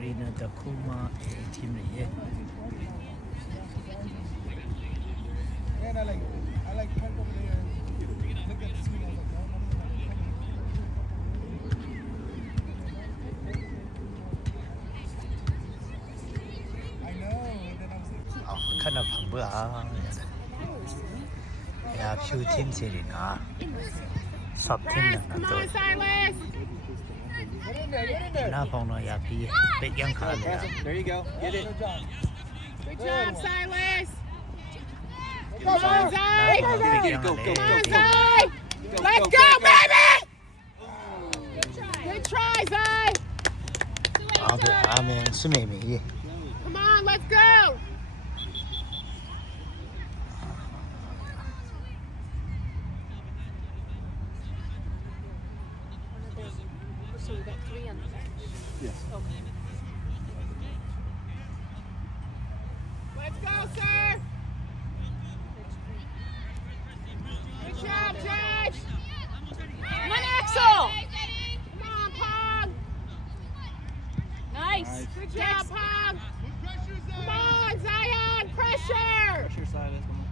Arena Tacoma A team này nhé. And I like park over there and look at the scene. I was like, no. I know. And then I was like, Kind of humble Yeah, few teams here sub team Come on, Silas. get in there. na phong nó big young car There you go. Get it. Good job, Silas. Come on, Zay. big young Go. Come on, Zay. Let's go, baby. Good try, Zay. 아멘 수매미 Come on, let's go. So we got 3 on the bench. Yes. Okay. Let's go, sir. Good job, Judge. Come on, Axel. Come on, Pong. Nice. Good job, Pong. Come on, Zion. Pressure. Pressure side is going.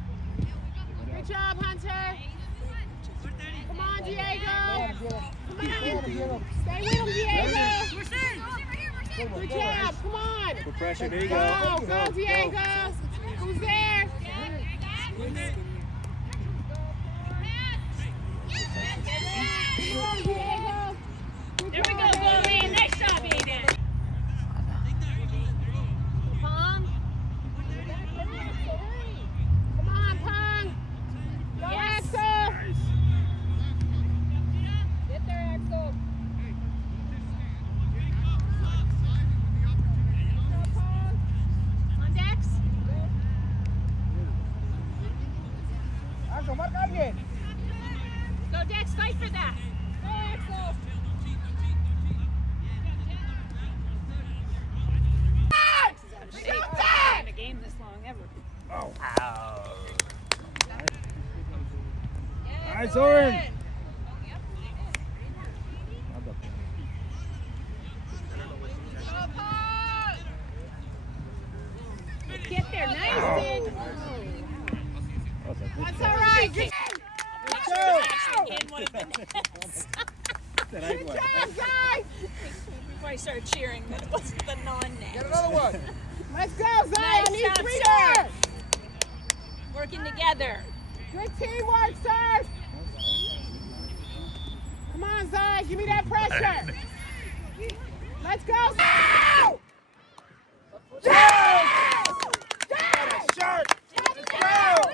Good job, Hunter. Come on, Diego. Come on. Stay with him, Diego. Good job. Come on. Put pressure. There you Go, go. go, Diego. Who's there? Come on, Diego. Good There we go, job, go, baby. man. Nice job, Aiden. Pong. Come on, Pong. Go, Yes. Axel. Get there, Axel. On Dex. Axel, marca a alguien. Go, Dex. Fight for that. Go, Axel. Shoot that! In a game this long ever. Nice, Oren. Get there, nice, Dig. That's all right. Good Actually, in would have been nice. job, guys. Before I started cheering that it wasn't the non-net. Get another one. Let's go, Zion. Nice Need job, 3 sir. more. Working together. Good teamwork, sir. Come on, Zion. Give me that pressure. Let's go. Go! Yes! Yes! Shirt. Let's go!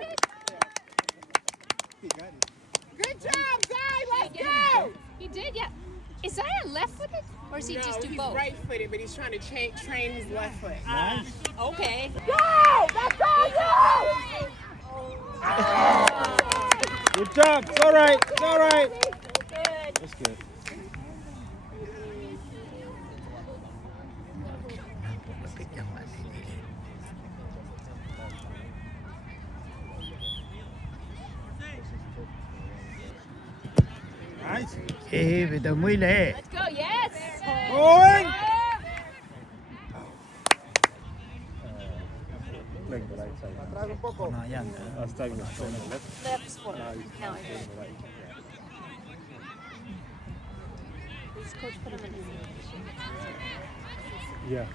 Good job, Zion. Let's go. He did, yeah. Is Zion left-footed, or is he just do he's both? right-footed, but he's trying to train his left foot. Okay. Go! Let's go, go! Good job. It's all right. It's all right. Good. That's good. big young Nice. về từ mũi lệ Let's go, yes. Oren. Playing the right side. Atrás un poco. nó yan Last time was on the left. Left foot. Now he's Now playing it's the right. Please, coach, put him in his Yeah.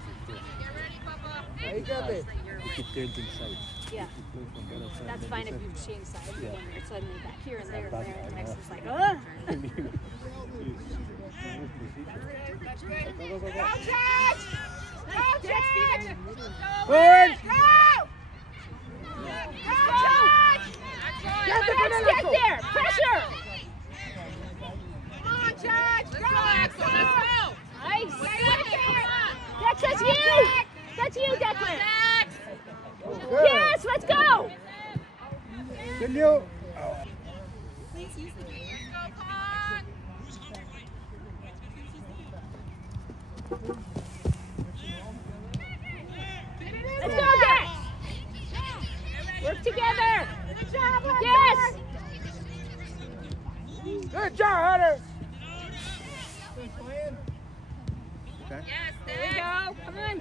Ahí quédate. You keep changing sides. Yeah. Play from the other side. That's then fine this if side. you change sides, but Yeah. when you're suddenly back here and there and Back, there, and the I next know. is like, Go, go, go, Go, go. Judge! Go, Judge! Oren. Go! Go, Judge! Let's get there! Pressure! Come on, Judge! Go, Axel! Let's go! Nice! Stay right there! Dex, that's you! That's you, Declan! Good. Yes, let's go! Can you? Let's go, Dex! Work together! Good job, Hunter! Yes! Good job, Hunter. Okay. Yes, There we go! Come on.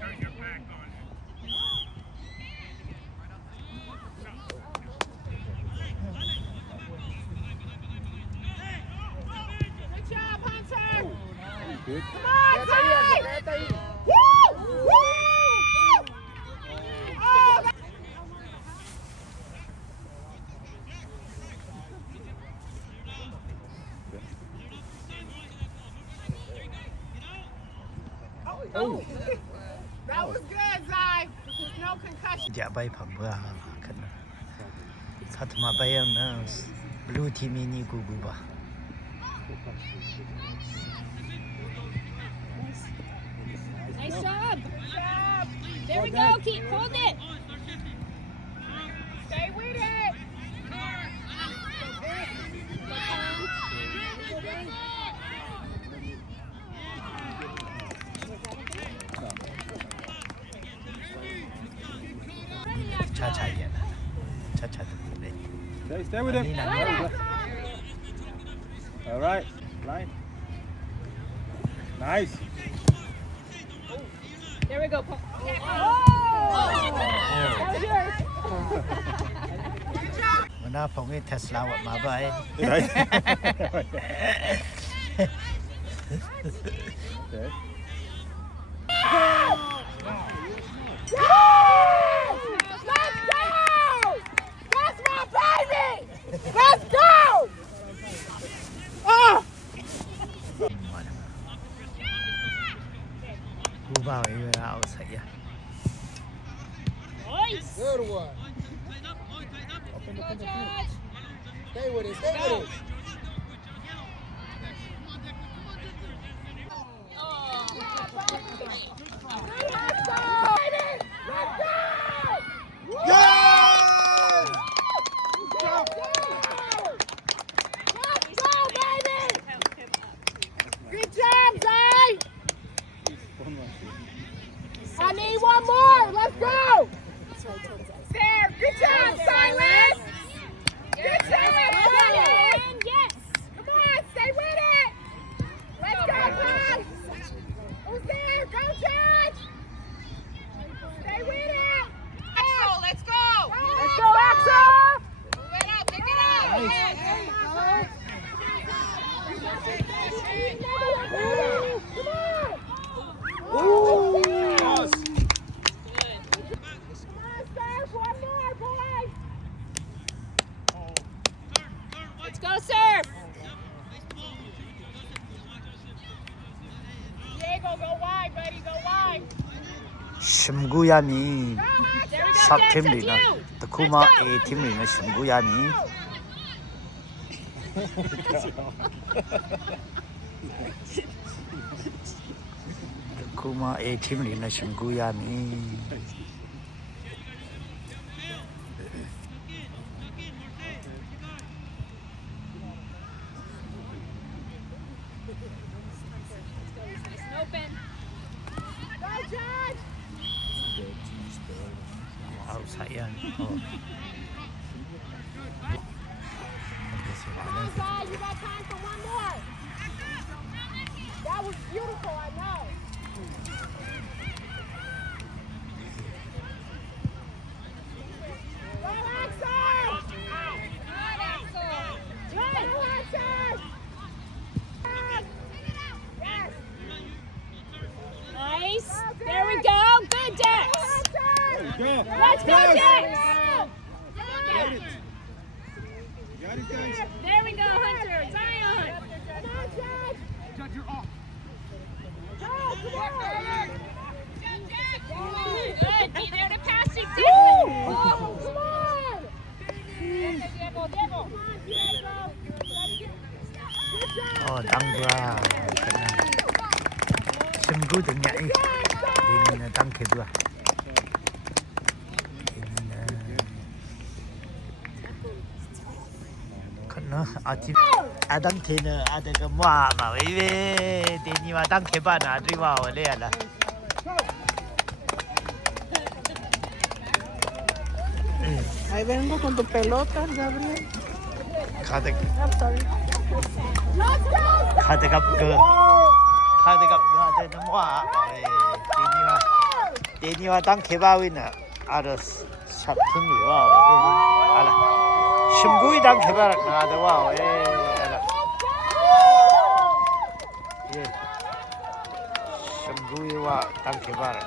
Good job, Hunter. Good. Come on, Ty. Woo! Woo! Oh, Oh, that was good, Zai. There's no concussion. dạ bay phẩm vừa khẩn thật mà bay em nó blue team ini gugu ba nice job. There we go. Keep hold it. Stay with it. 차차 얘는 차차도 네 Stay with him. All right. Line. Nice. There we go, Paul. That was yours. mà nó phong cái Tesla mà bay Right. Okay. Let's go! That's my baby! Let's go! Oh! cú vào ấy ảo sậy à Nice. Good one. Go, Judge. Stay with it. Stay with it. Let's go! Baby! Let's go! Yes! Let's go, baby! Good job, Zay! I need one more. Let's go! There. Good job, Silas! Good job, Silas! Yes. Come on, stay with it! Let's go, Pop! Who's there? Go, Judge! Stay with it! Axel, let's go! Let's go, Axel! Move it up, pick it up! Come on! Ooh! Yes. Come on, Serge, one more, boys! Let's go, serve. Diego, go wide, buddy, go wide! 심구야미 There we go, 삽 Judge. That's 팀리나 you. 드쿠마 Let's go. A 팀리나 심구야미 드쿠마 A 팀리나 심구야미 Open. Go, Judge! ảo sậy à Come on, Zay, you got time for one more. That was beautiful, I know. Go, Axel! Good, Axel. Good, Axel! Yes! Nice. There we go. Good, Dex. Go. Let's go, Yes. Dex. Got it. Got it, guys. There we go, Hunter. Zion. Come on, Judge! Judge, you're off. Go, come on! Good. Be there to pass it, Woo! Diego. Oh, come on! Diego, Diego. Come on, Diego! Good job! 어 당구야 심구 등냐 얘는 당캐부야 얘는 khẩn 아침 아당테는 아대가 뭐마 왜왜 대니와 당캐바나 드리와 원래야 Ahí vengo con tu pelota, Gabriel. 카드 I'm sorry. Let's go! 카드갑 그 카드갑 나한테 뭐마 대니와 데니와 당 개바위나 알았어. 샤프미 와우. 알아. 심구이 당 개발 나다 와우. 알아. 예. 심구이와 당 개발.